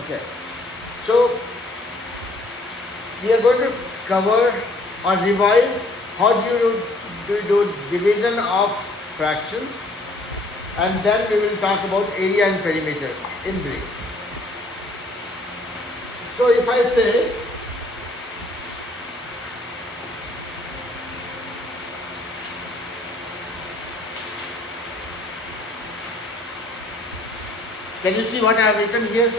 Okay. So we are going to cover or revise how do division of fractions, and then we will talk about area and perimeter in brief. So if I say can you see what I have written here?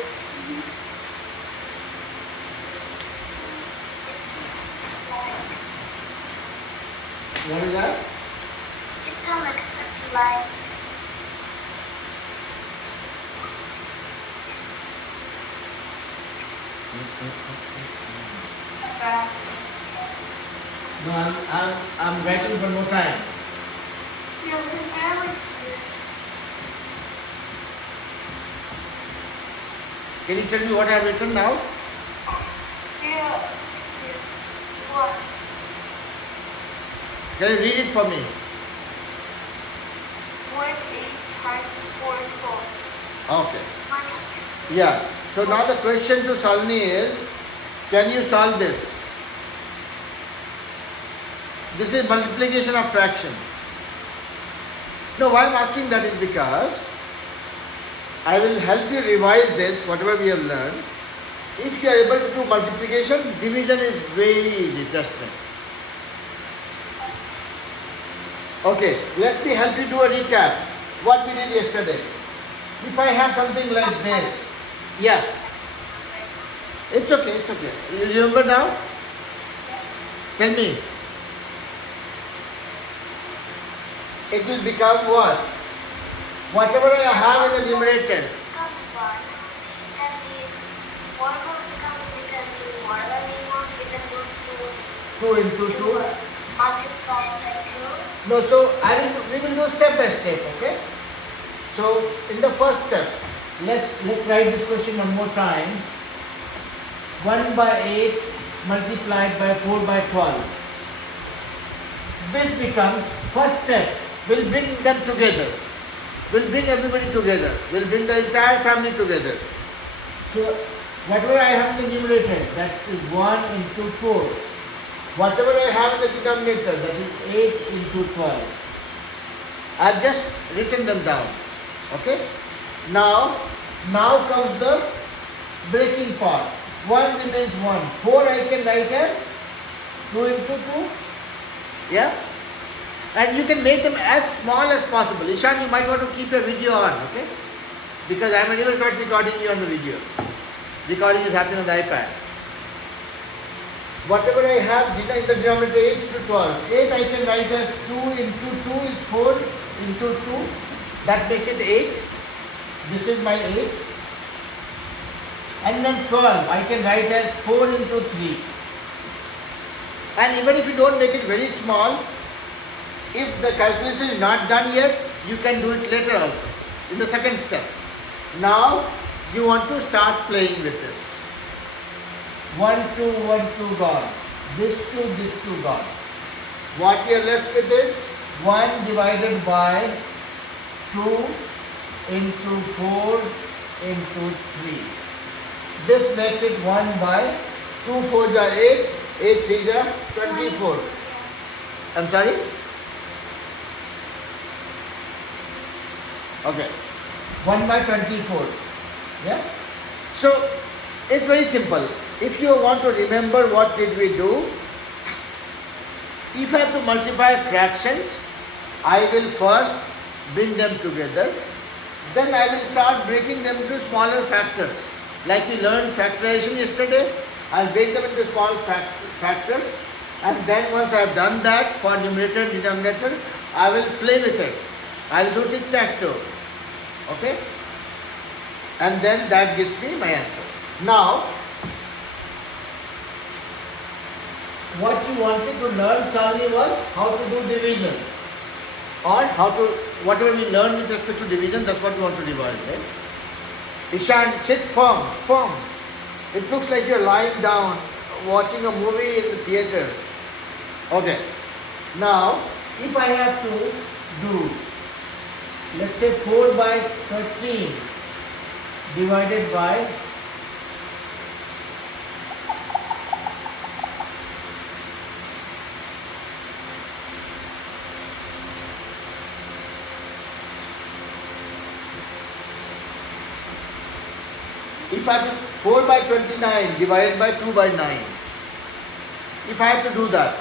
What is that? It's a little bit light. No, I'm writing one more time. You can barely see it. Can you tell me what I have written now? Yeah, see it. What? Can you read it for me? 1, 8 times 4 is 12. Okay. 1. Yeah. So now the question to Salini is, can you solve this? This is multiplication of fraction. No, why I'm asking that is because I will help you revise this, whatever we have learned. If you are able to do multiplication, division is very easy, trust me. Okay, let me help you do a recap. What we did yesterday. If I have something like this, yeah, it's okay, it's okay. You remember now? Tell me. It will become what? Whatever I have in the numerator. Become 1. And the 4 will become because the more than we want, we can do 2 into 2. multiply by 2. No, so we will do step by step, okay? So in the first step, let's write this question one more time. 1 by 8 multiplied by 4 by 12. This becomes first step. We'll bring them together. We'll bring everybody together. We'll bring the entire family together. So whatever I have in the numerator, that is 1 into 4. Whatever I have in the denominator, that is 8 into 12. I've just written them down. Okay? Now comes the breaking part. 1 remains 1. 4 I can write as 2 into 2. Yeah? And you can make them as small as possible. Ishan, you might want to keep your video on, okay? Because I am anyway not recording you on the video. Recording is happening on the iPad. Whatever I have in the denominator 8 into 12. 8 I can write as 2 into 2 is 4 into 2. That makes it 8. This is my 8. And then 12 I can write as 4 into 3. And even if you don't make it very small, if the calculation is not done yet, you can do it later also, in the second step. Now, you want to start playing with this. 1, 2, 1, 2 gone. This 2 gone. What we are left with is 1 divided by 2 into 4 into 3. This makes it 1 by 2 4s are 8, 8 3s are 24. I'm sorry? Okay. 1 by 24. Yeah? So, it's very simple. If you want to remember what did we do, if I have to multiply fractions, I will first bring them together. Then I will start breaking them into smaller factors. Like we learned factorization yesterday, I'll break them into small factors. And then once I have done that for numerator and denominator, I will play with it. I'll do tic-tac-toe. Okay? And then that gives me my answer. Now, what you wanted to learn, Salini, was how to do division. Or whatever we learned with respect to division, that's what we want to revise, right? Ishan, sit firm. It looks like you're lying down, watching a movie in the theater. Okay. Now, if I have to do, let's say 4 by 13 divided by If I have to 4 by 29 divided by 2 by 9, if I have to do that,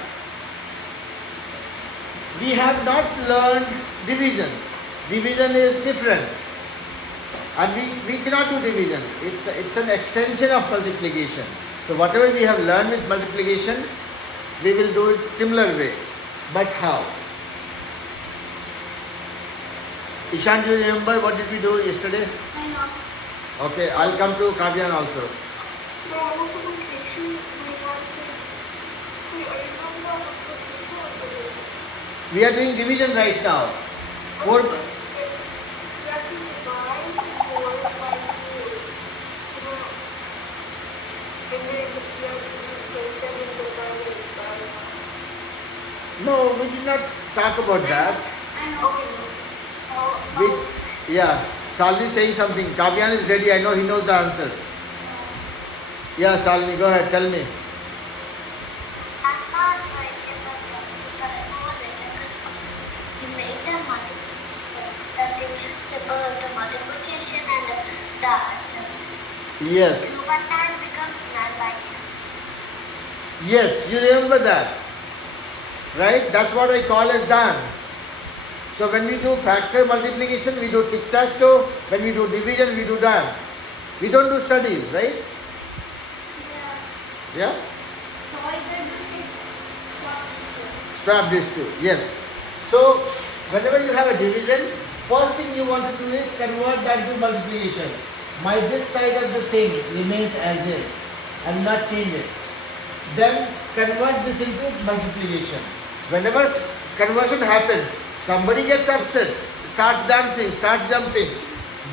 we have not learned division. Division is different. And we cannot do division. It's an extension of multiplication. So whatever we have learned with multiplication, we will do it similar way. But how? Ishan, do you remember what did we do yesterday? I know. Okay, I'll come to Kavyan also. The multiplication we have to. I remember multiplication or division. We are doing division right now. 4 You have to divide 4 by 2. And then you have to replace 7 divided by 1. No, we did not talk about that. I know. We, yeah, Salini is saying something. Kavyan is ready. I know he knows the answer. Yeah, Salini, go ahead. Tell me. I'm not like in the principle, but I know that you make the multiplication, the division symbol of the multiplication and that Yes. 2 by 9 becomes 9 by 10. Yes, you remember that. Right? That's what I call as dance. So when we do factor multiplication, we do tic-tac-toe. When we do division, we do dance. We don't do studies, right? Yeah. Yeah? So what you can do is swap this two. Swap these two. Yes. So whenever you have a division, first thing you want to do is convert that to multiplication. This side of the thing remains as is. I will not change it. Then convert this into multiplication. Whenever conversion happens, somebody gets upset, starts dancing, starts jumping.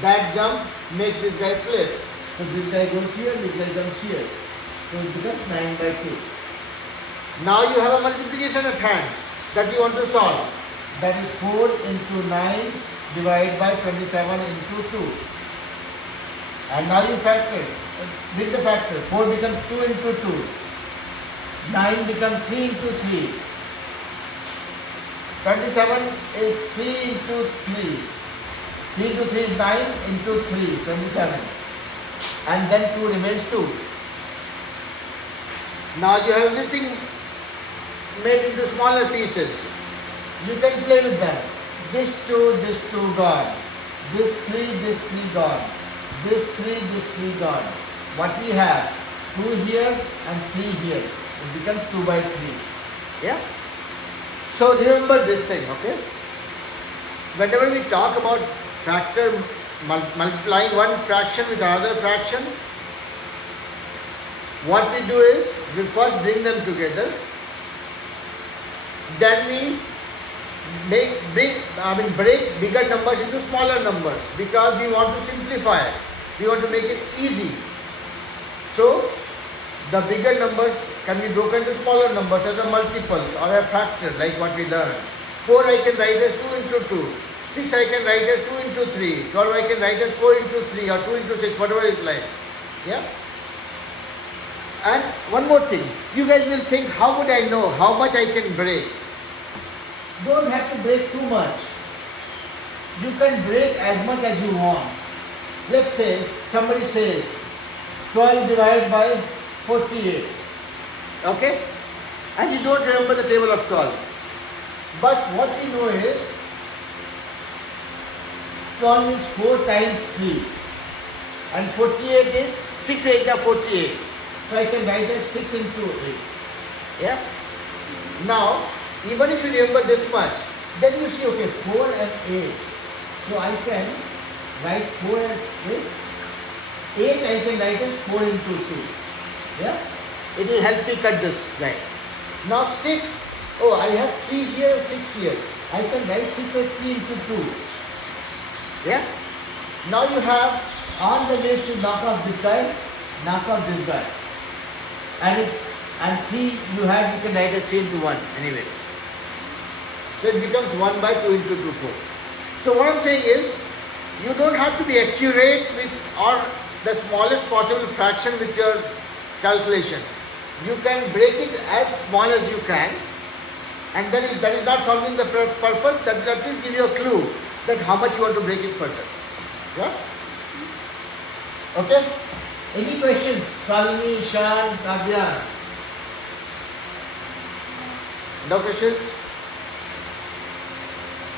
That jump makes this guy flip. So this guy goes here, this guy jumps here. So it becomes 9 by 2. Now you have a multiplication at hand that you want to solve. That is 4 into 9 divided by 27 into 2. And now you factor it. With the factor, 4 becomes 2 into 2. 9 becomes 3 into 3. 27 is 3 into 3. 3 into 3 is 9 into 3, 27. And then 2 remains 2. Now you have everything made into smaller pieces. You can play with them. This 2 gone. This 3 gone. This 3 gone. What we have? 2 here and 3 here. It becomes 2 by 3. Yeah? So remember this thing, okay? Whenever we talk about factor multiplying one fraction with another fraction, what we do is we first bring them together, then we break bigger numbers into smaller numbers because we want to simplify it. We want to make it easy. So the bigger numbers can be broken into smaller numbers as a multiples or a factor like what we learned. 4 I can write as 2 into 2. 6 I can write as 2 into 3. 12 I can write as 4 into 3 or 2 into 6, whatever it's like. Yeah? And one more thing. You guys will think, how would I know how much I can break? Don't have to break too much. You can break as much as you want. Let's say somebody says 12 divided by 48. Okay? And you don't remember the table of 12. But what we know is 12 is 4 times 3. And 48 is 6 8 are 48. So I can write as 6 into 8. Yeah? Now, even if you remember this much, then you see, okay, 4 and 8. So I can write 4 as this. 8 I can write as 4 into 2. Yeah? It will help me cut this guy. Now 6, oh, I have 3 here, 6 here. I can write 6 as 3 into 2. Yeah? Now you have on the ways to knock off this guy, knock off this guy. And 3 you have, you can write as 3 into 1 anyways. So it becomes 1 by 2 into 2, 4. So what I'm saying is, you don't have to be accurate with or the smallest possible fraction with your calculation. You can break it as small as you can, and then if that is not solving the purpose, that at least give you a clue that how much you want to break it further. Yeah? Okay? Any questions? Salini, Ishan, Kavya? No questions?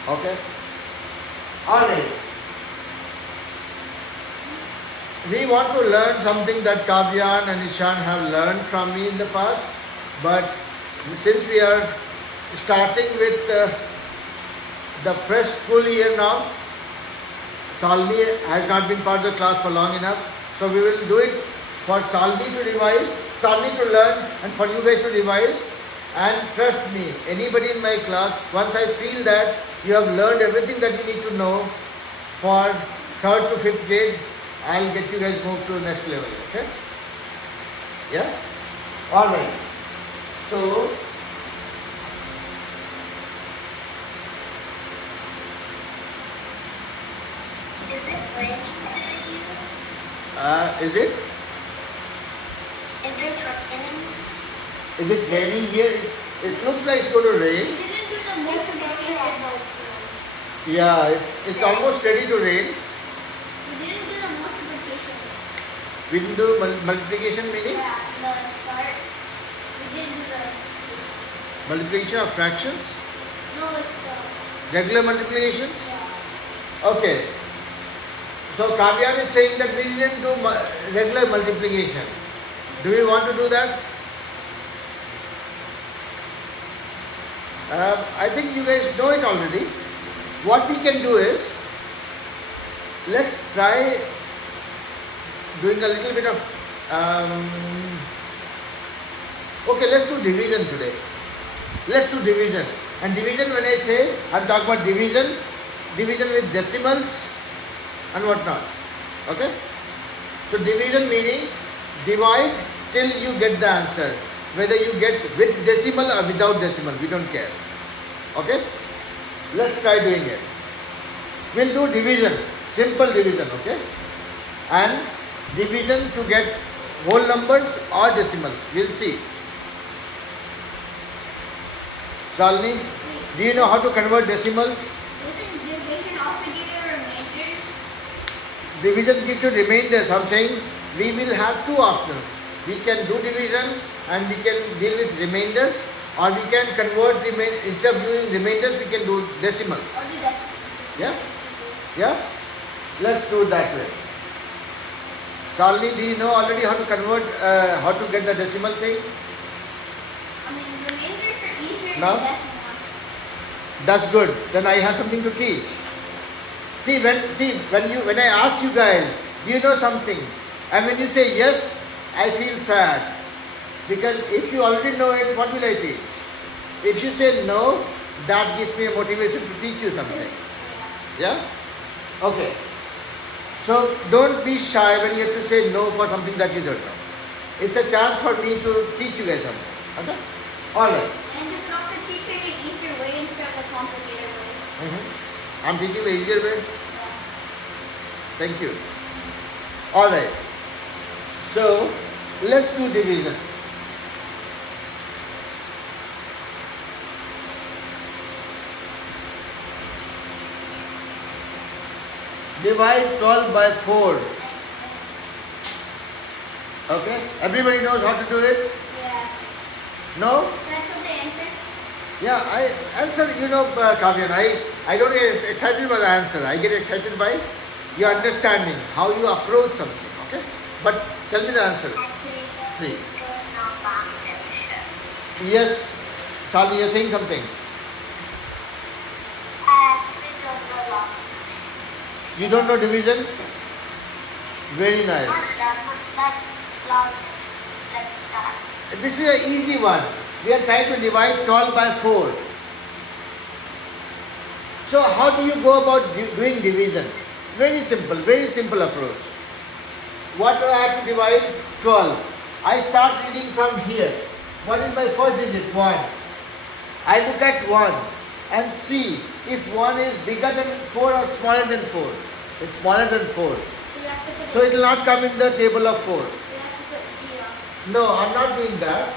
Okay. Alright. We want to learn something that Kavyan and Ishan have learned from me in the past, but since we are starting with the fresh school year now, Salini has not been part of the class for long enough, so we will do it for Salini to revise, Salini to learn, and for you guys to revise. And trust me, anybody in my class, once I feel that you have learned everything that you need to know for 3rd to 5th grade, I'll get you guys moved to the next level, okay? Yeah? Alright. So, Is it raining is it? Is this raining? Is it raining here? It looks like it's going to rain. We didn't do the multiplication. Yeah, it's almost ready to rain. We didn't do the multiplication. We didn't do multiplication meaning? Yeah, the start. We didn't do the Multiplication of fractions? no, like the Regular multiplications? yeah. Okay. So Kavyan is saying that we didn't do regular multiplication. Do we want to do that? I think you guys know it already. What we can do is, let's try doing a little bit of, okay, let's do division today. Let's do division. And division, when I say, I'm talking about division with decimals and whatnot. Okay? So division meaning divide till you get the answer. Whether you get with decimal or without decimal, we don't care. Okay? Let's try doing it. We'll do division, simple division, okay? And division to get whole numbers or decimals. We'll see. Shalini, do you know how to convert decimals? Doesn't division also give you remainders? Division gives you remainders. I'm saying we will have two options. We can do division and we can deal with remainders, or we can convert instead of using remainders, we can do decimals. Or do decimals? Yeah? Yeah? Let's do it that way. Shalini, do you know already how to convert, how to get the decimal thing? I mean, remainders are easier No? than decimals. That's good. Then I have something to teach. When I ask you guys, do you know something? And when you say yes, I feel sad. Because if you already know it, what will I teach? If you say no, that gives me a motivation to teach you something. Yeah? Okay. So don't be shy when you have to say no for something that you don't know. It's a chance for me to teach you guys something. Okay? Alright. And you can also teach it in an easier way instead of a complicated way. I'm teaching the easier way. Yeah. Thank you. Alright. So let's do division. Divide 12 by 4. Okay? Everybody knows how to do it? Yeah. No? Can I tell the answer? Yeah, I answer, Kavyan, I don't get excited by the answer. I get excited by your understanding, how you approach something. Okay? But tell me the answer. Three. Yes, Shalini, you're saying something. You don't know division? Very nice. This is an easy one. We are trying to divide 12 by 4. So how do you go about doing division? Very simple approach. What do I have to divide? 12. I start reading from here. What is my first digit? 1. I look at 1 and see if 1 is bigger than 4 or smaller than 4. It's smaller than 4. So you have to put So it will not come in the table of 4. So you have to put 0. No, I'm not doing that.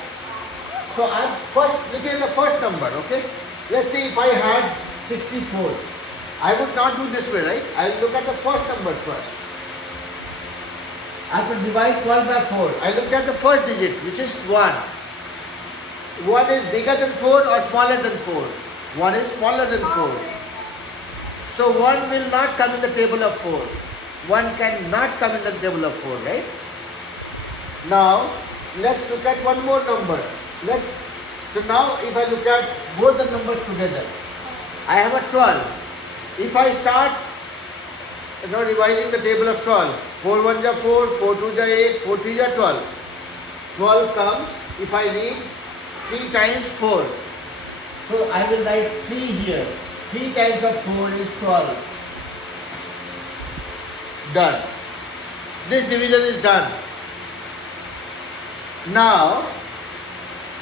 So I'm first looking at the first number, okay? Let's say if I had 64. I would not do this way, right? I'll look at the first number first. I have to divide 12 by 4. I look at the first digit, which is 1. 1 is bigger than 4 or smaller than 4? 1 is smaller than 4. So 1 will not come in the table of 4. 1 cannot come in the table of 4, right? Now, let's look at one more number. So now if I look at both the numbers together, I have a 12. If I start revising the table of 12, 4 1 ja 4, 4 2 ja 8, 4 3 ja 12. 12 comes if I read 3 times 4. So I will write 3 here. 3 times of 4 is 12. Done. This division is done. Now,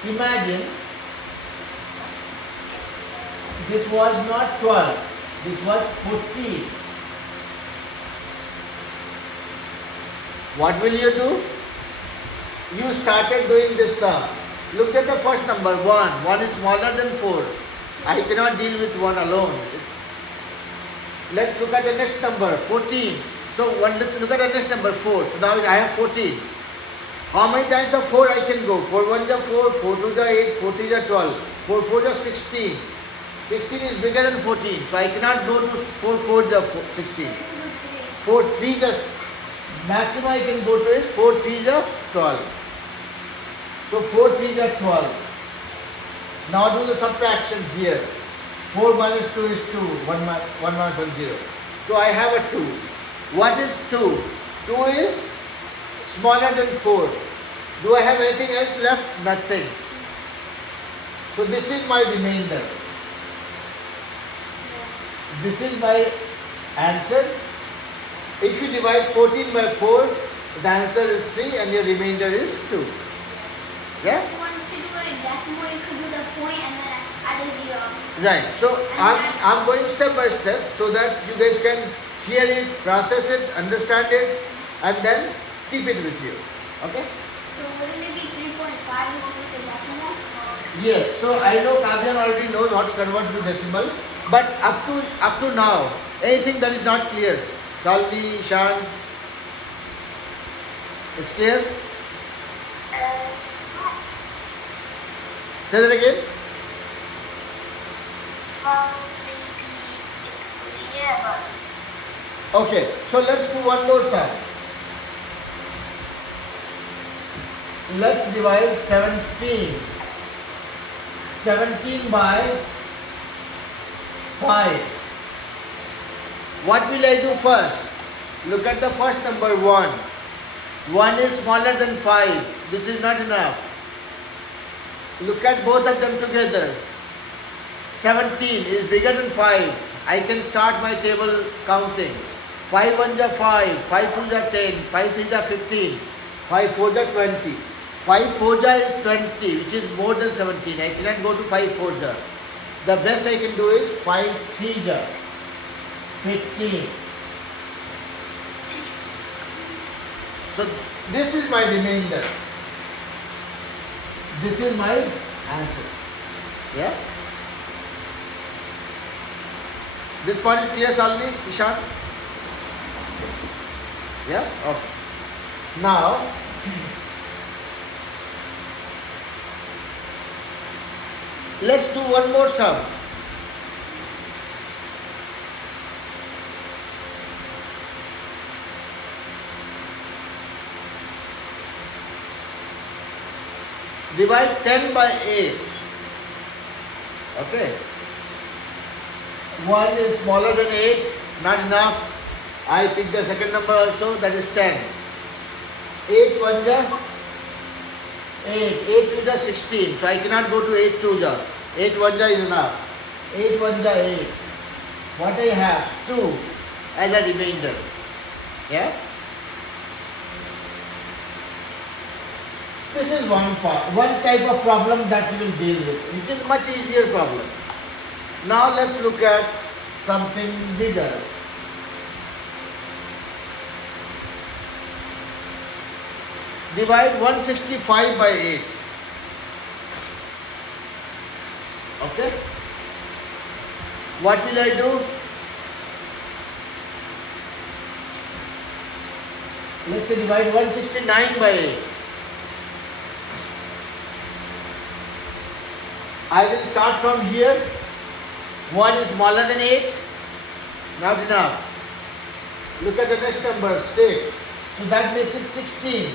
imagine this was not 12, this was 14. What will you do? You started doing this sum. Look at the first number, 1. 1 is smaller than 4. I cannot deal with 1 alone. Let's look at the next number, 14. So let's look at the next number, 4. So now I have 14. How many times of 4 I can go? 4 1 ja 4, 4 2 ja 8, 4 3 ja 12, 4 4 ja 16. 16 is bigger than 14. So I cannot go to 4 4 ja 16. 4 3 ja maximum I can go to is 4 3 ja 12. So 4 3 ja 12. Now do the subtraction here. 4 minus 2 is 2. 1 minus 1 0. So I have a 2. What is 2? 2 is smaller than 4. Do I have anything else left? Nothing. So this is my remainder. This is my answer. If you divide 14 by 4, the answer is 3 and your remainder is 2. Yeah? If you want to do a decimal, you could do the point and then add a 0. Right. So I'm going step by step so that you guys can hear it, process it, understand it, and then keep it with you. Okay? So wouldn't it be 3.5 if you want to say decimal? Yes. So I know Kavyan already knows how to convert to decimal, but up to now, anything that is not clear, Salvi, Ishan, it's clear? Say that again. Maybe it's clear, but Okay. So let's do one more sum. Let's divide 17. 17 by 5. What will I do first? Look at the first number 1. 1 is smaller than 5. This is not enough. Look at both of them together. 17 is bigger than 5. I can start my table counting. 5 1 ja 5, 5 2 ja 10, 5 3 ja 15, 5 4 ja 20. 5 4 ja is 20, which is more than 17. I cannot go to 5 4 ja. The best I can do is 5 3 ja 15. So this is my remainder. This is my answer. Yeah? This part is clear, Salvi, Ishan? Yeah? Okay. Now, let's do one more sum. Divide 10 by 8. Okay. 1 is smaller than 8, not enough. I pick the second number also, that is 10. 8 1 ja 8, 8 2 ja 16. So I cannot go to 8 2 ja. 8 1 ja is enough. 8 1 ja 8. What I have? 2 as a remainder. Yeah? This is one part, one type of problem that we will deal with, which is much easier problem. Now let's look at something bigger. Divide 165 by 8. Okay? What will I do? Let's say divide 169 by 8. I will start from here. 1 is smaller than 8. Not enough. Look at the next number, 6. So that makes it 16.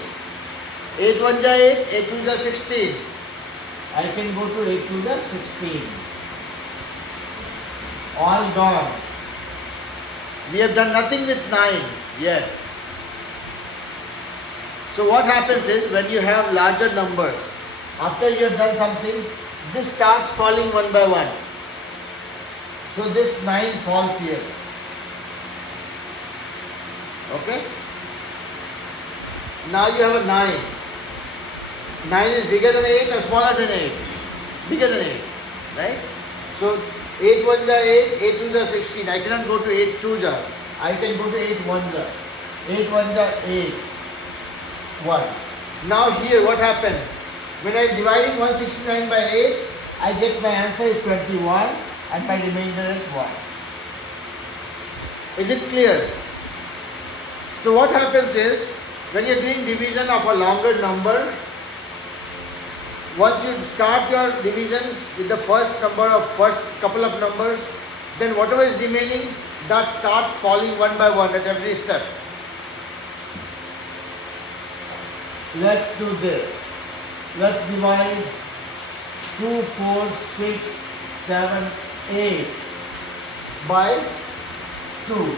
8 1 ja 8, 8 2 ja 16. I can go to 8 2 ja 16. All gone. We have done nothing with 9 yet. So what happens is when you have larger numbers, after you have done something, this starts falling one by one. So this 9 falls here. Okay? Now you have a 9. 9 is bigger than 8 or smaller than 8? Bigger than 8. Right? So 8 1 ja 8, 8 2 ja 16. I cannot go to 8 2 ja. I can go to 8 1 ja. 8 1 ja 8. 1. Now here what happened? When I am dividing 169 by 8, I get my answer is 21 and my remainder is 1. Is it clear? So what happens is, when you are doing division of a longer number, once you start your division with the first number of first couple of numbers, then whatever is remaining, that starts falling one by one at every step. Let's do this. Let's divide 2, 4, 6, 7, 8 by 2.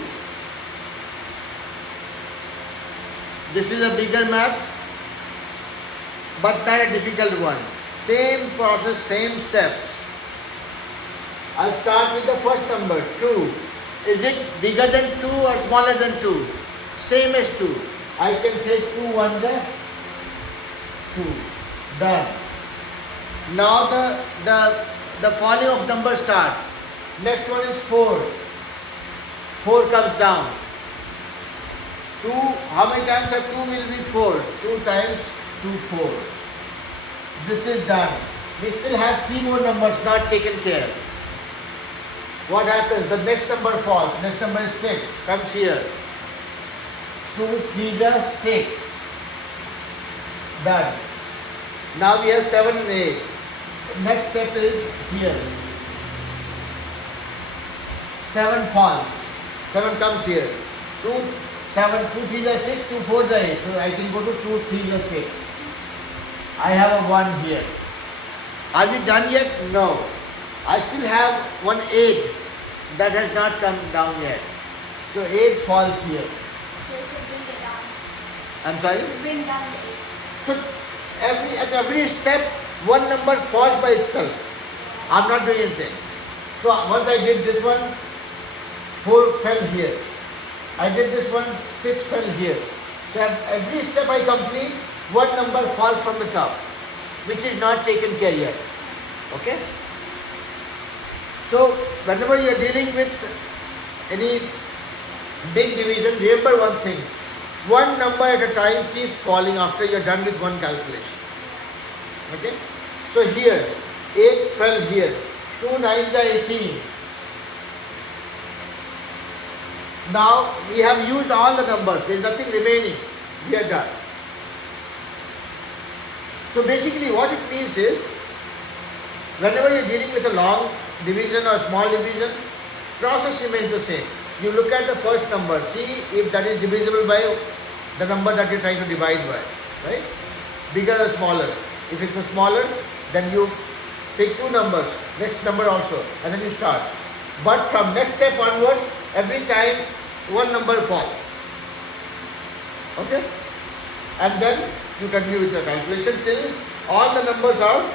This is a bigger math, but not a difficult one. Same process, same steps. I'll start with the first number, 2. Is it bigger than 2 or smaller than 2? Same as 2. I can say 2 1 the 2. Done. Now the falling of number starts. Next one is 4. 4 comes down. 2, how many times of 2 will be 4? 2 times 2, 4. This is done. We still have 3 more numbers not taken care. What happens? The next number falls. Next number is 6. Comes here. 2 3 is 6. Done. Now we have 7 and 8. Next step is here. 7 falls. 7 comes here. 2 7 2 3 is 6. 2 4 is 8. So I can go to 2 3 is 6. I have a 1 here. Are we done yet? No. I still have one 8 that has not come down yet. So 8 falls here. So you could bring it down. I'm sorry? Bring down the 8. So at every step, one number falls by itself. I'm not doing anything. So once I did this one, 4 fell here. I did this one, 6 fell here. So at every step I complete, one number falls from the top, which is not taken care yet. Okay? So whenever you are dealing with any big division, remember one thing. One number at a time keeps falling after you are done with one calculation. Okay? So here, 8 fell here. 2 9s are 18. Now we have used all the numbers. There is nothing remaining. We are done. So basically what it means is, whenever you are dealing with a long division or small division, process remains the same. You look at the first number, see if that is divisible by the number that you are trying to divide by, right? Bigger or smaller. If it's a smaller, then you pick 2 numbers, next number also, and then you start. But from next step onwards, every time one number falls. Okay? And then you continue with your calculation till all the numbers are. I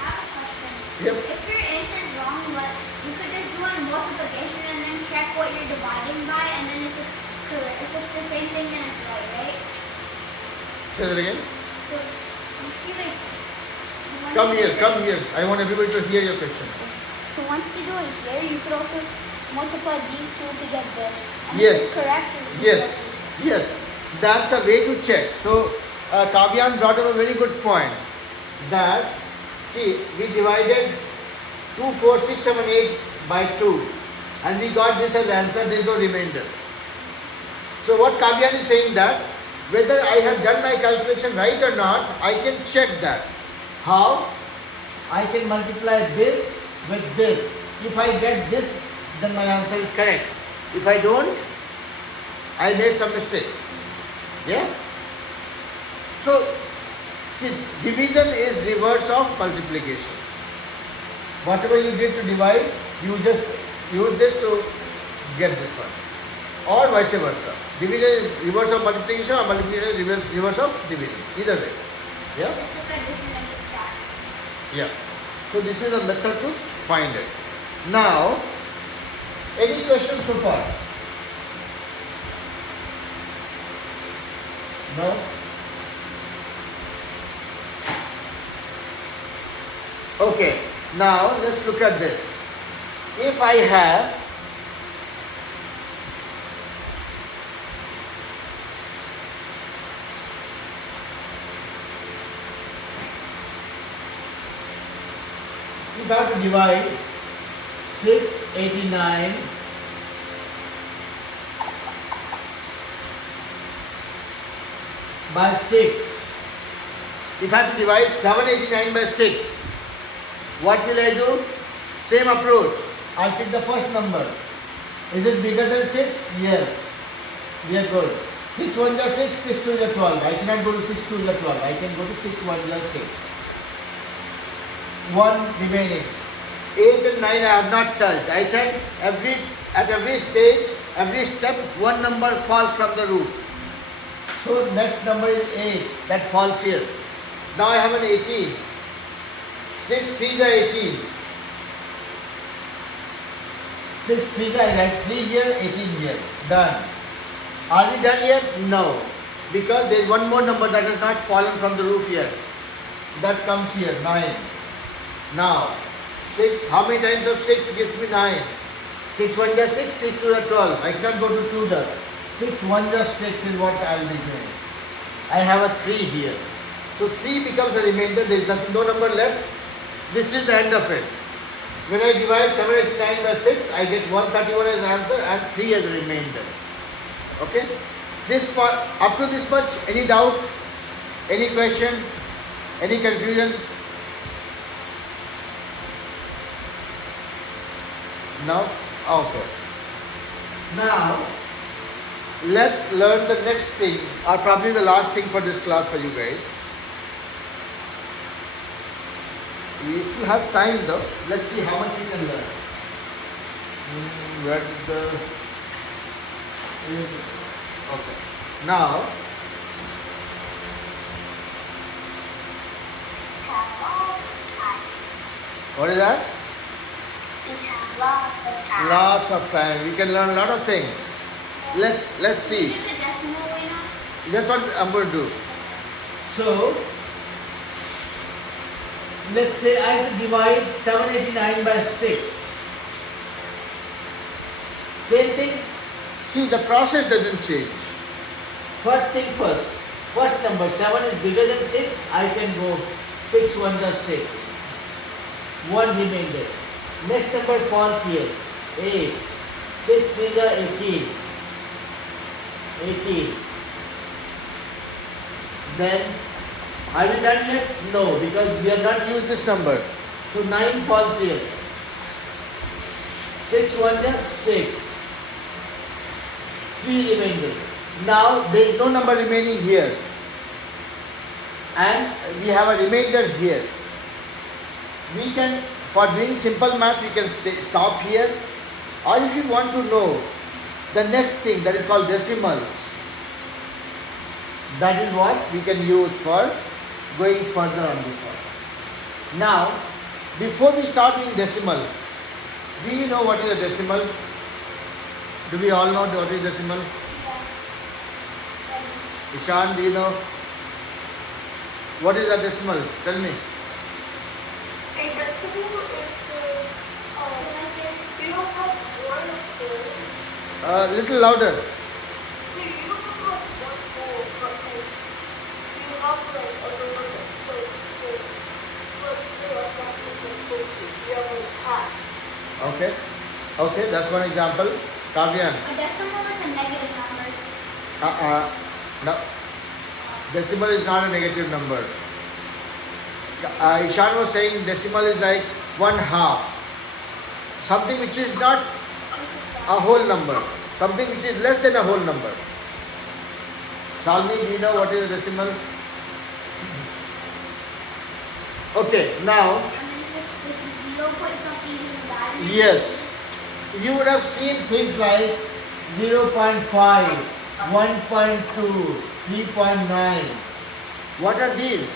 have a question. Yep. If your answer is wrong, but you could just do a multiplication and then check what you're dividing by, and then if it's correct, if it's the same thing, then it's right? Say that again. So you see, like. Come here. I want everybody to hear your question. So once you do it here, you could also multiply these two to get this. And Yes. if it's correct. Yes, yes. That's a way to check. So, Kavyan brought up a very good point. That, see, we divided 2, 4, 6, 7, 8 by 2. And we got this as answer, there is no remainder. So what Kavyan is saying that whether I have done my calculation right or not, I can check that. How? I can multiply this with this. If I get this, then my answer is correct. If I don't, I made some mistake. Yeah? So, see, division is reverse of multiplication. Whatever you did to divide, you just use this to get this one. Or vice versa. Division is reverse of multiplication or multiplication is reverse of division. Either way. Yeah? Just look at this and then subtract. Yeah. So this is a method to find it. Now, any questions so far? No? Okay. Now let's look at this. If I have to divide 689 by 6. If I have to divide 789 by 6, what will I do? Same approach. I'll pick the first number. Is it bigger than 6? Yes. We are good. 6 1 is 6, 6 2 is 12. I cannot go to 6 2 is 12. I can go to 6 1 is 6. 1 remaining. 8 and 9 I have not touched. I said at every stage, every step, one number falls from the roof. So next number is 8. That falls here. Now I have an 18. 6 3 is 18. 6 3 is I write 3 here, 18 here. Done. Are we done yet? No. Because there is one more number that has not fallen from the roof yet. That comes here, 9. Now, 6, how many times of 6 gives me 9? 6 1 is 6, 6 2 is 12. I cannot go to 2 there. 6 1 is 6 is what I will be doing. I have a 3 here. So 3 becomes a remainder, there is nothing, no number left. This is the end of it. When I divide 789 by 6, I get 131 as answer and 3 as a remainder. Okay? This for up to this much, any doubt? Any question? Any confusion? No? Okay. Now, let's learn the next thing, or probably the last thing for this class for you guys. We still have time though. Let's see how much we can learn. Where did the... Okay. Now, what is that? We have lots of time. Lots of time. We can learn a lot of things. Let's Can see. you do the decimal way now? That's what I'm going to do. So, let's say I have to divide 789 by 6. Same thing. See, the process doesn't change. First thing first. First number 7 is bigger than 6. I can go 6 1 is 6. 1 remainder. Next number falls here. 8. 6 3 is 18. 18. Then, are we done yet? No, because we have not used this number. So 9 falls here. 6 1 is 6. 3 remainder. Now there is no number remaining here. And we have a remainder here. We can, for doing simple math, we can stop here. Or if you want to know the next thing, that is called decimals. That is what we can use for going further on this one. Now, before we start doing decimal, do you know what is a decimal? Do we all know what is decimal? Ishan, do you know? What is a decimal? Tell me. A decimal is, you don't have one whole. Little louder. You don't have one whole, but you have like a little bit. So, let's say a fraction of 50. You have like half. Okay. Okay, that's one example. Kavyan. A decimal is a negative number. No. Decimal is not a negative number. Ishan was saying decimal is like 1/2. Something which is not a whole number. Something which is less than a whole number. Salmi, do you know what is a decimal? Okay, now, And then if it's like 0 point something in the value. yes, you would have seen things like 0.5, 1.2, 3.9. What are these?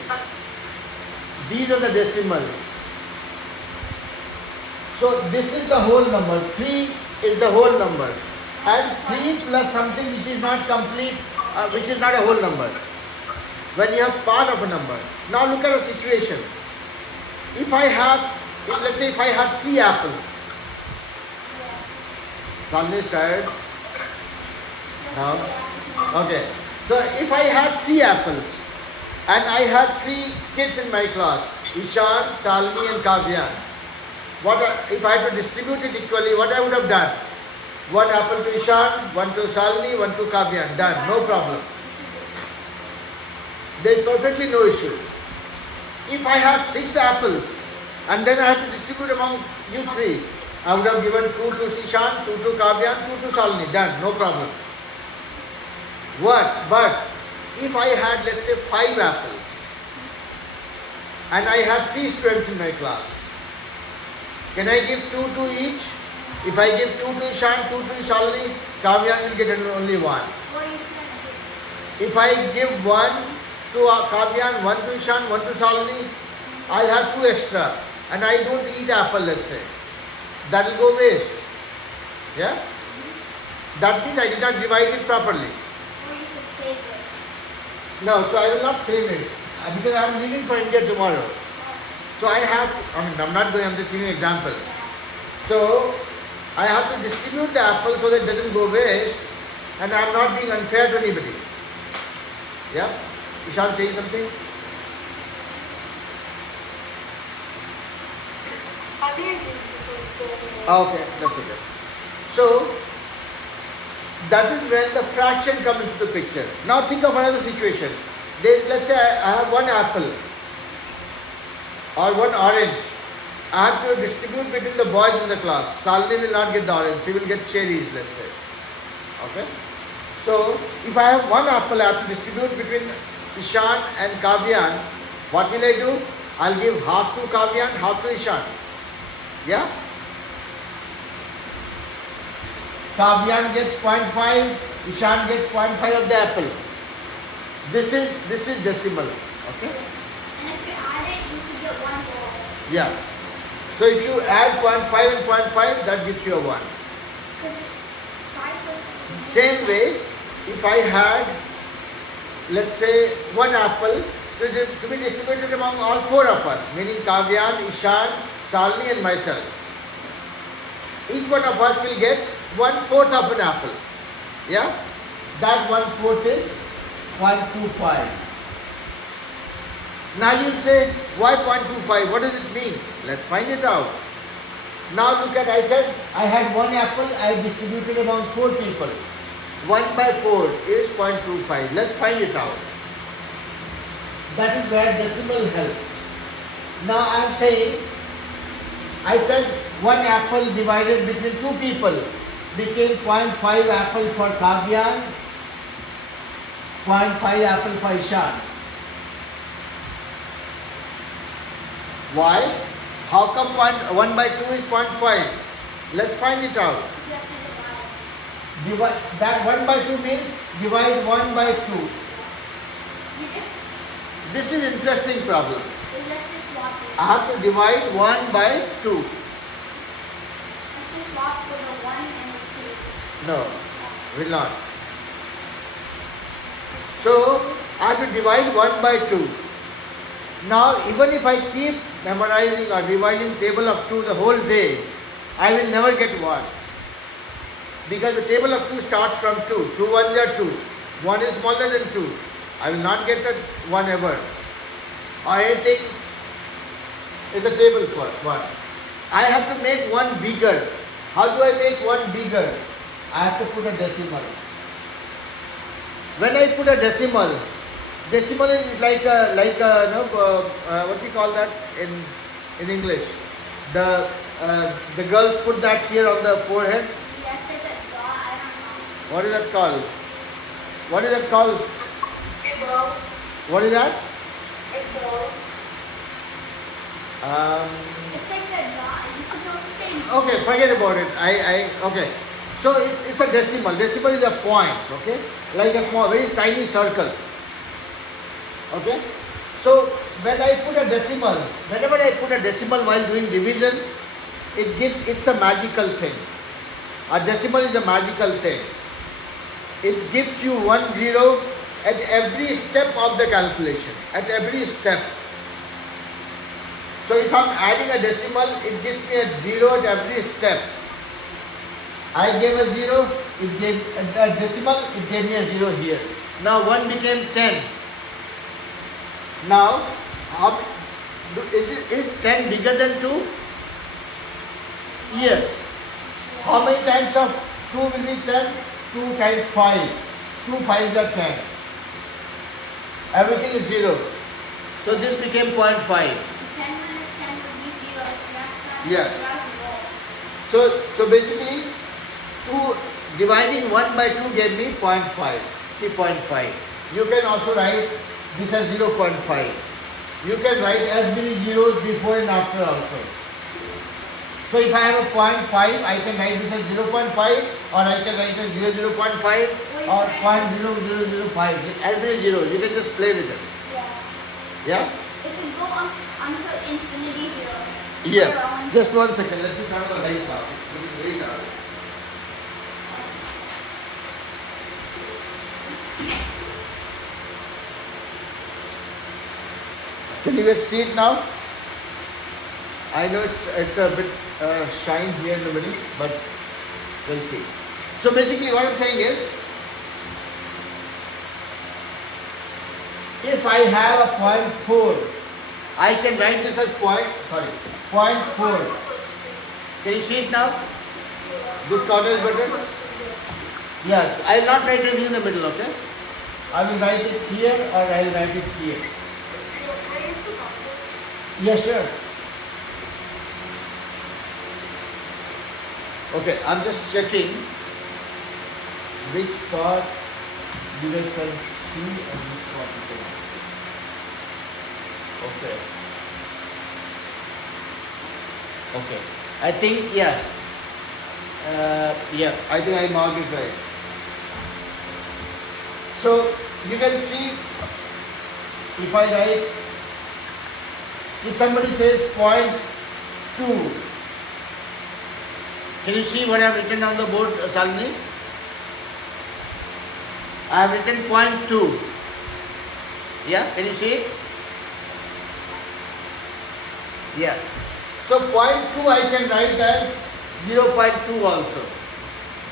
These are the decimals. So this is the whole number. 3 is the whole number. And 3 plus something which is not complete, which is not a whole number. When you have part of a number. Now look at a situation. If I have, let's say if I have 3 apples. Salmi is tired. No? Okay. So if I had 3 apples and I had 3 kids in my class, Ishan, Salmi and Kavyan. If I had to distribute it equally, what I would have done? 1 apple to Ishan, 1 to Salmi, 1 to Kavyan. Done. No problem. There is perfectly no issue. If I had 6 apples and then I had to distribute among you 3, I would have given 2 to Ishan, 2 to Kavyan, 2 to Salmi. Done. No problem. What? But if I had, let's say, 5 apples and I had 3 students in my class, can I give 2 to each? If I give 2 to Ishan, 2 to Salmi, Kavyan will get only 1. Or you can give. If I give 1 to Kavyan, 1 to Ishan, 1 to Salmi, I'll have 2 extra and I don't eat apple, let's say. That will go waste. Yeah? That means I did not divide it properly. Or you could save it. No, so I will not save it because I am leaving for India tomorrow. So I have, I'm not going, I'm just giving an example. So I have to distribute the apple so that it doesn't go waste and I am not being unfair to anybody. Yeah? Ishan saying something? Okay, that's okay. So that is when the fraction comes into the picture. Now think of another situation. Let's say I have 1 apple or 1 orange. I have to distribute between the boys in the class. Salmi will not get the orange, she will get cherries, let's say. Okay? So if I have 1 apple, I have to distribute between Ishan and Kavyan. What will I do? I'll give half to Kavyan, half to Ishan. Yeah? Kavyan gets 0.5, Ishan gets 0.5 of the apple. This is decimal. Okay? And if you add it, you could get 1 whole. Yeah. So if you add 0.5 and 0.5, that gives you a 1. Because 5%. Same way, if I had, let's say, 1 apple to be distributed among all 4 of us, meaning Kavyan, Ishan, Salmi and myself. Each one of us will get 1/4 of an apple. Yeah? That 1/4 is 0.25. Now you'll say, why 0.25? What does it mean? Let's find it out. Now look at, I said, I had 1 apple, I distributed among 4 people. 1/4 is 0.25. Let's find it out. That is where decimal helps. Now I am saying, I said 1 apple divided between 2 people became 0.5 apple for Kavyan, 0.5 apple for Ishan. Why? How come 1/2 is 0.5? Let's find it out. You have to divide. That 1/2 means divide 1/2. You just, This is interesting problem. you have to swap it. I have to divide 1/2. You have to swap with a 1 and a 2. No, will not. So I have to divide 1/2. Now even if I keep memorizing or revising table of 2 the whole day, I will never get 1. Because the table of 2 starts from 2. 2 1s are 2. 1 is smaller than 2. I will not get that 1 ever. Or anything in the table for 1. I have to make 1 bigger. How do I make 1 bigger? I have to put a decimal. when I put a decimal is like a no, what do you call that in English? The girls put that here on the forehead. Yeah, it's like a dot. I don't know. What is that called? What is that called? Echo. What is that? Echo. It's like a dot. You could also say. Okay, forget about it. Okay. So it's a decimal. Decimal is a point, okay? Like a small, very tiny circle. Okay? So when I put a decimal, whenever I put a decimal while doing division, it's a magical thing. A decimal is a magical thing. It gives you 1 0 at every step of the calculation. At every step. So if I'm adding a decimal, it gives me a 0 at every step. I gave a 0, it gave a decimal, it gave me a 0 here. Now 1 became 10. Now, is 10 bigger than 2? Yes. How many times of 2 will be 10? 2 times 5. 2 5s are 10. Everything is 0. So this became 0.5. 10 minus 10 would be 0. So you have to Yeah. roll. So basically, 2 dividing 1 by 2 gave me 0.5. See 0.5. You can also write this as 0.5. You can write as many zeros before and after also. So if I have a 0.5, I can write this as 0.5, or I can write it as 0.5 or 0.0005. As many zeros, you can just play with it. Yeah. Yeah? It could go on until infinity zeros. Yeah. Just 1 second. Let me turn the light off. It's getting very dark. Can you guys see it now? I know it's a bit shine here in the middle, but we'll see. So basically what I'm saying is, if I have a 0.4, I can write this as 0.4. Can you see it now? This corner is better? Yeah, I'll not write anything in the middle, okay? I will write it here or I'll write it here. Yes, sure. Okay, I'm just checking which part you guys can see and which part you cannot. Okay. Okay. I think, yeah. Yeah, I think I marked it right. So, you can see, if I write, if somebody says 0.2, can you see what I have written on the board, Salini? I have written 0.2. Yeah, can you see it? Yeah. So 0.2 I can write as 0.2 also.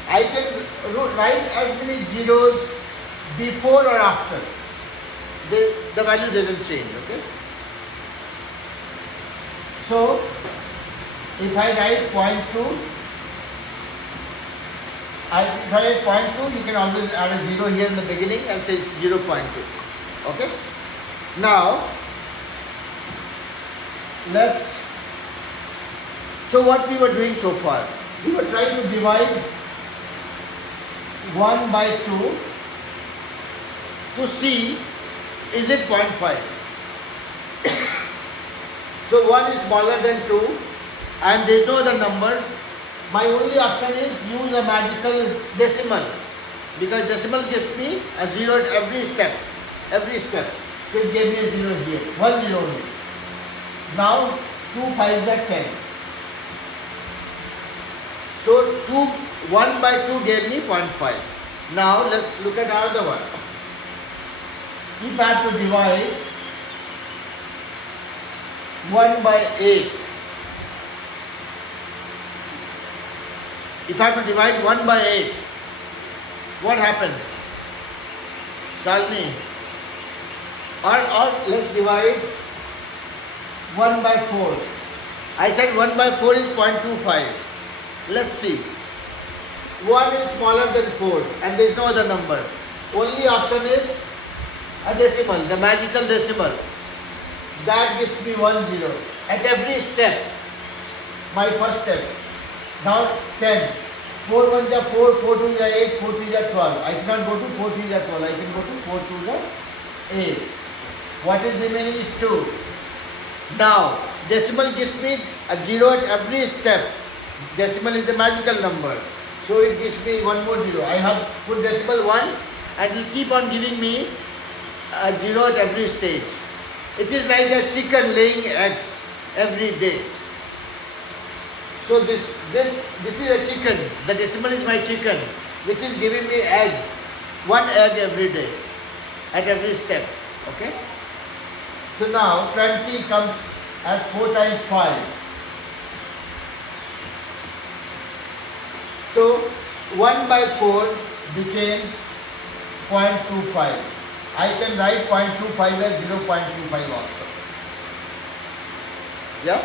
I can write as many zeros before or after. The value doesn't change, okay? So, if I write 0.2, if I write 0.2, you can always add a 0 here in the beginning and say it's 0.2. Okay? Now, so what we were doing so far? We were trying to divide 1 by 2 to see, is it 0.5? So 1 is smaller than 2 and there is no other number. My only option is use a magical decimal, because decimal gives me a 0 at every step. So it gave me a 0 here, 1 0 only. Now 2 5s are 10. So 1 by 2 gave me 0.5. Now let's look at another one. If I have to divide 1 by 8, if I have to divide 1 by 8, what happens? Shalini? Or let's divide 1 by 4. I said 1 by 4 is 0.25. Let's see. 1 is smaller than 4 and there is no other number. only option is a decimal, the magical decimal. That gives me 1 0. At every step, my first step. Now 10. 4 1 is 4, 4 2 is 8, 4 3 is 12. I cannot go to 4 3 is 12. I can go to 4 2 is 8. What is remaining is 2. Now, decimal gives me a 0 at every step. Decimal is a magical number. So it gives me one more 0. I have put decimal once and it will keep on giving me a 0 at every stage. It is like a chicken laying eggs every day. So this is a chicken. The decimal is my chicken, which is giving me egg, one egg every day, at every step. Okay. So now 20 comes as 4 times 5. So 1 by 4 became 0.25. I can write 0.25 as 0.25 also. Yeah?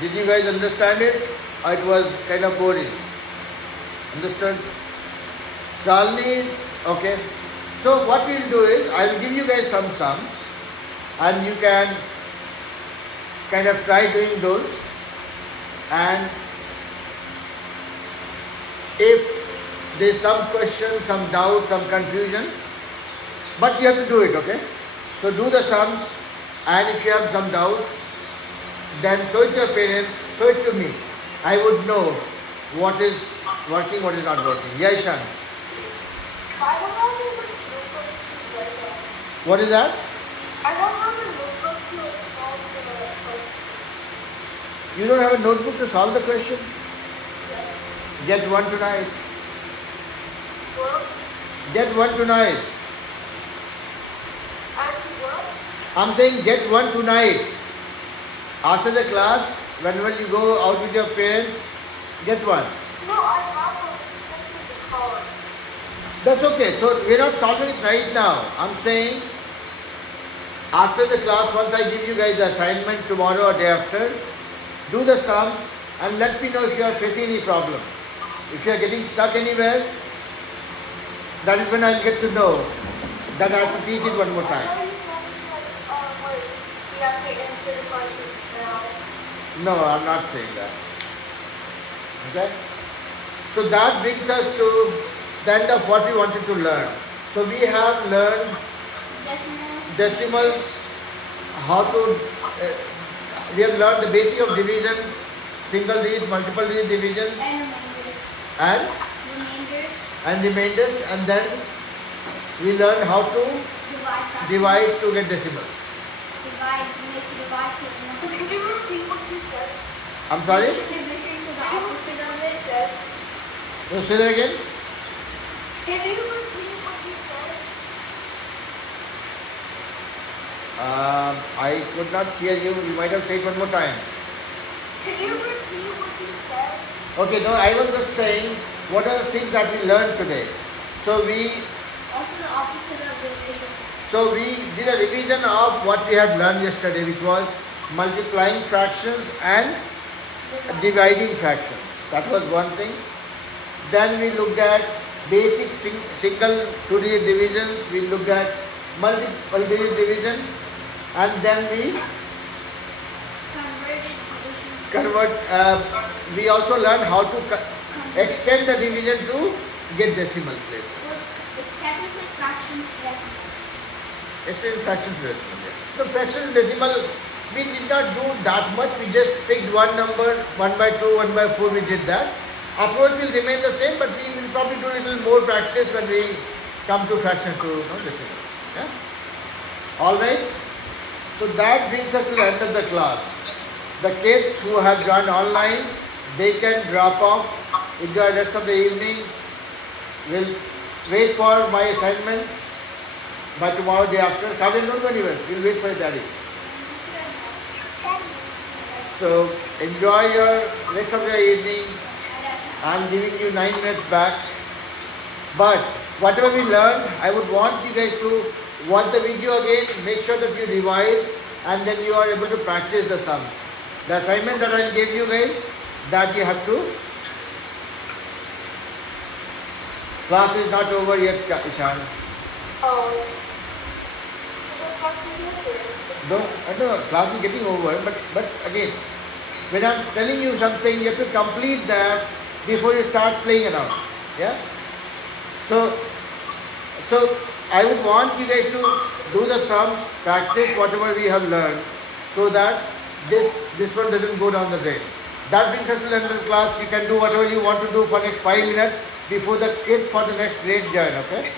Did you guys understand it? Or it was kind of boring? Understood? Shalini, okay. So what we'll do is, I will give you guys some sums and you can kind of try doing those, and if there's some question, some doubt, some confusion, but you have to do it, okay? So do the sums, and if you have some doubt, then show it to your parents, show it to me. I would know what is working, what is not working. Yeah, Ishan. I don't have a notebook to write down. What is that? I don't have a notebook to solve the question. You don't have a notebook to solve the question? Get one tonight. Well, Get one tonight. I have to work. I'm saying get one tonight. After the class, whenever you go out with your parents, get one. No, I have a that's in the car. That's okay. So we're not solving it right now. I'm saying after the class, once I give you guys the assignment tomorrow or day after, do the sums and let me know if you are facing any problem. If you are getting stuck anywhere, that is when I'll get to know that I have to teach it one more time. We have to answer the questions now. No, I'm not saying that. Okay? So that brings us to the end of what we wanted to learn. So we have learned decimals, how to, we have learned the basic of division, single digit, multiple digit division, And and remainders. remainders, and then we learned how to divide to get decimals. Divide. Make the divide to So can you repeat what you said? I'm sorry? division to the Can you opposite repeat of what you it. said? No, say that again. Can you repeat what you said? I could not hear you. You might have said one more time. Can you repeat what you said? Okay, no, I was just saying what are the things that we learned today. So we Also the opposite of division. So we did a revision of what we had learned yesterday, which was multiplying fractions and dividing fractions. That was one thing. Then we looked at basic single two-digit divisions. We looked at multiple-digit division, and then we Converted division. convert. We also learned how to extend the division to get decimal places. It's technically fractions decimal. Extended fraction to decimal. Yeah. The fraction to decimal, we did not do that much. We just picked one number, 1 by 2, 1 by 4. We did that. Approach will remain the same, but we will probably do a little more practice when we come to fraction to decimals. Yeah? All right. So that brings us to the end of the class. The kids who have joined online, they can drop off, enjoy the rest of the evening. We'll wait for my assignments by tomorrow day after. Kavin, don't go anywhere. We'll wait for your daddy. So enjoy your rest of the evening. I'm giving you 9 minutes back. But whatever we learned, I would want you guys to watch the video again, make sure that you revise, and then you are able to practice the sums. The assignment that I'll give you guys, that you have to Class is not over yet, Ishan. Oh. The class is over. No, no, class is getting over, but again, when I'm telling you something, you have to complete that before you start playing around. Yeah? So I would want you guys to do the sums, practice whatever we have learned, so that this one doesn't go down the drain. That brings us to the end of the class. You can do whatever you want to do for next 5 minutes before the kids for the next grade join, okay?